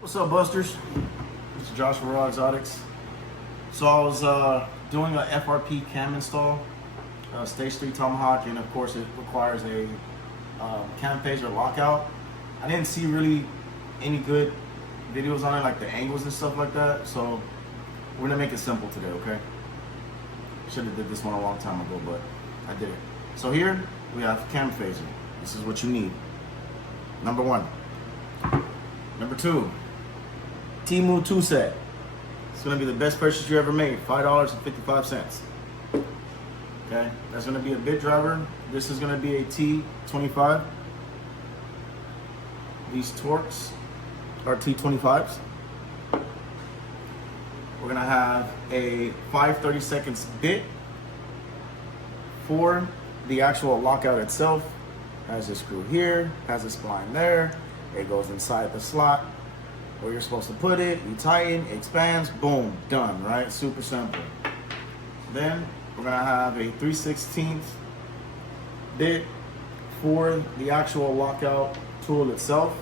What's up, Busters? This is Josh from Raw Exotics. So I was doing a FRP cam install, Stage 3 Tomahawk, and of course it requires a cam phaser lockout. I didn't see really any good videos on it, like the angles and stuff like that, so we're gonna make it simple today, okay? Should have did this one a long time ago, but I did it. So here we have cam phaser. This is what you need. Number one. Number two, Temu 2 set. It's gonna be the best purchase you ever made, $5.55. Okay, that's gonna be a bit driver. This is gonna be a T25. These Torx are T25s. We're gonna have a 5/32 bit for the actual lockout itself. Has a screw here, has a spline there. It goes inside the slot where you're supposed to put it. You tighten, it expands, boom, done, right? Super simple. Then we're gonna have a 3/16 bit for the actual lockout tool itself,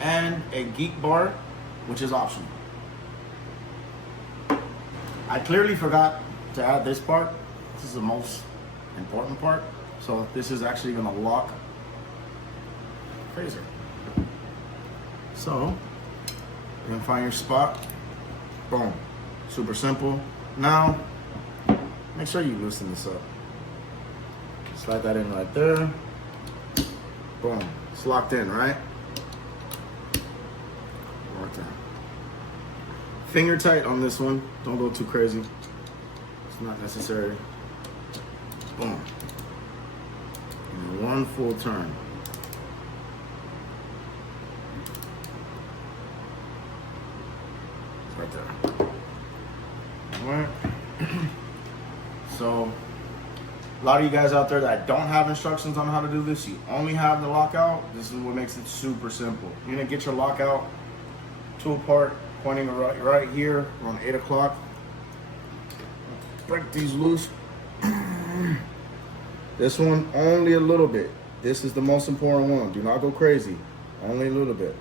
and a geek bar, which is optional. I clearly forgot to add this part. This is the most important part. So this is actually gonna lock phaser. So you're gonna find your spot. Boom. Super simple. Now make sure you loosen this up. Slide that in right there. Boom. It's locked in, right? One more time. Finger tight on this one. Don't go too crazy. It's not necessary. Boom. And one full turn. It's right there. Alright. So, a lot of you guys out there that don't have instructions on how to do this, you only have the lockout. This is what makes it super simple. You're gonna get your lockout tool part pointing right here around 8 o'clock. Break these loose. This one, only a little bit. This is the most important one. Do not go crazy. Only a little bit.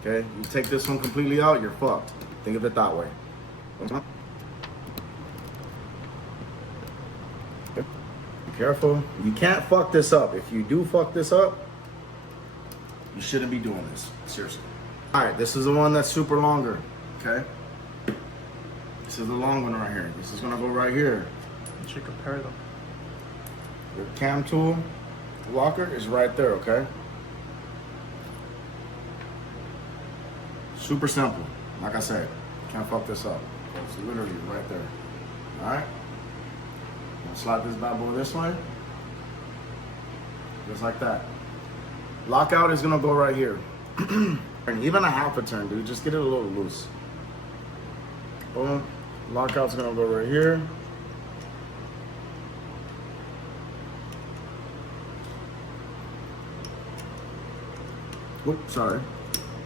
Okay? You take this one completely out, you're fucked. Think of it that way. Be careful. You can't fuck this up. If you do fuck this up, you shouldn't be doing this. Seriously. Alright, this is the one that's super longer. Okay? This is the long one right here. This is gonna go right here. You should compare them. Your cam tool locker is right there, okay? Super simple. Like I said, can't fuck this up. It's literally right there. Alright? I'll slide this bad boy this way. Just like that. Lockout is gonna go right here. And even a half a turn, dude. Just get it a little loose. Boom. Lockout's gonna go right here. Oops, sorry.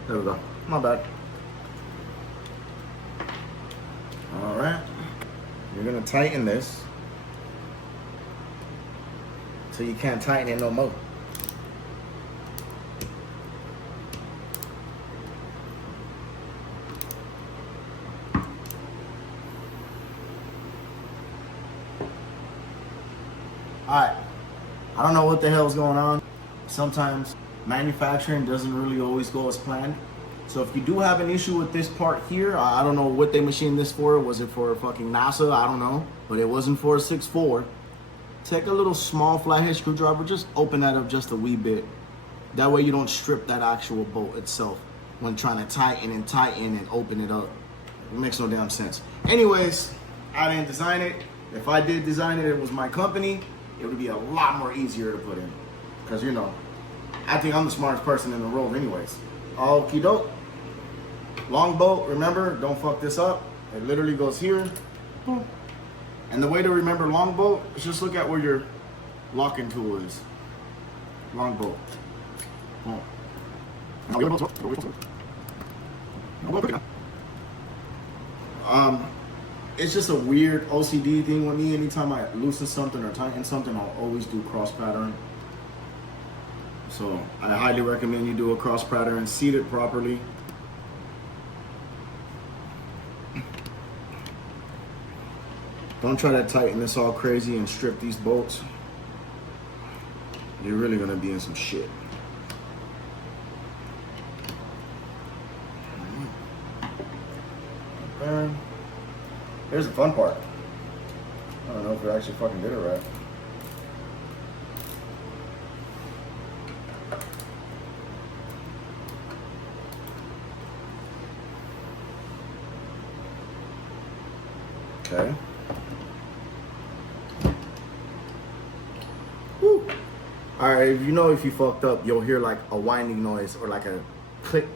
There we go. My bad. All right. You're gonna tighten this so you can't tighten it no more. All right. I don't know what the hell's going on. Sometimes manufacturing doesn't really always go as planned. So if you do have an issue with this part here, I don't know what they machined this for. Was it for fucking NASA? I don't know. But it wasn't for a 6.4. Take a little small flathead screwdriver, just open that up just a wee bit. That way you don't strip that actual bolt itself when trying to tighten and open it up. It makes no damn sense. Anyways, I didn't design it. If I did design it, it was my company. It would be a lot more easier to put in. Because, you know, I think I'm the smartest person in the world anyways. Okie doke. Long bolt, remember, don't fuck this up. It literally goes here. And the way to remember long bolt is just look at where your locking tool is. Long bolt. It's just a weird OCD thing with me. Anytime I loosen something or tighten something, I'll always do cross pattern. So I highly recommend you do a cross pattern and seat it properly. Don't try to tighten this all crazy and strip these bolts. You're really gonna be in some shit. Here's the fun part. I don't know if we actually fucking did it right. Okay. Woo. All right, if you fucked up, you'll hear like a whining noise or like a click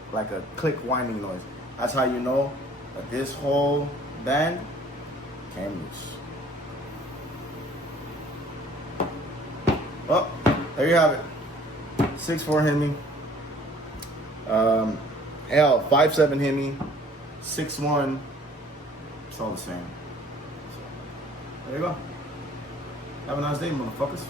whining noise. That's how you know that this whole band came loose. Oh, there you have it. 6'4" Hemi. L 5'7" Hemi. 6'1". It's all the same. So, there you go. Have a nice day, motherfuckers.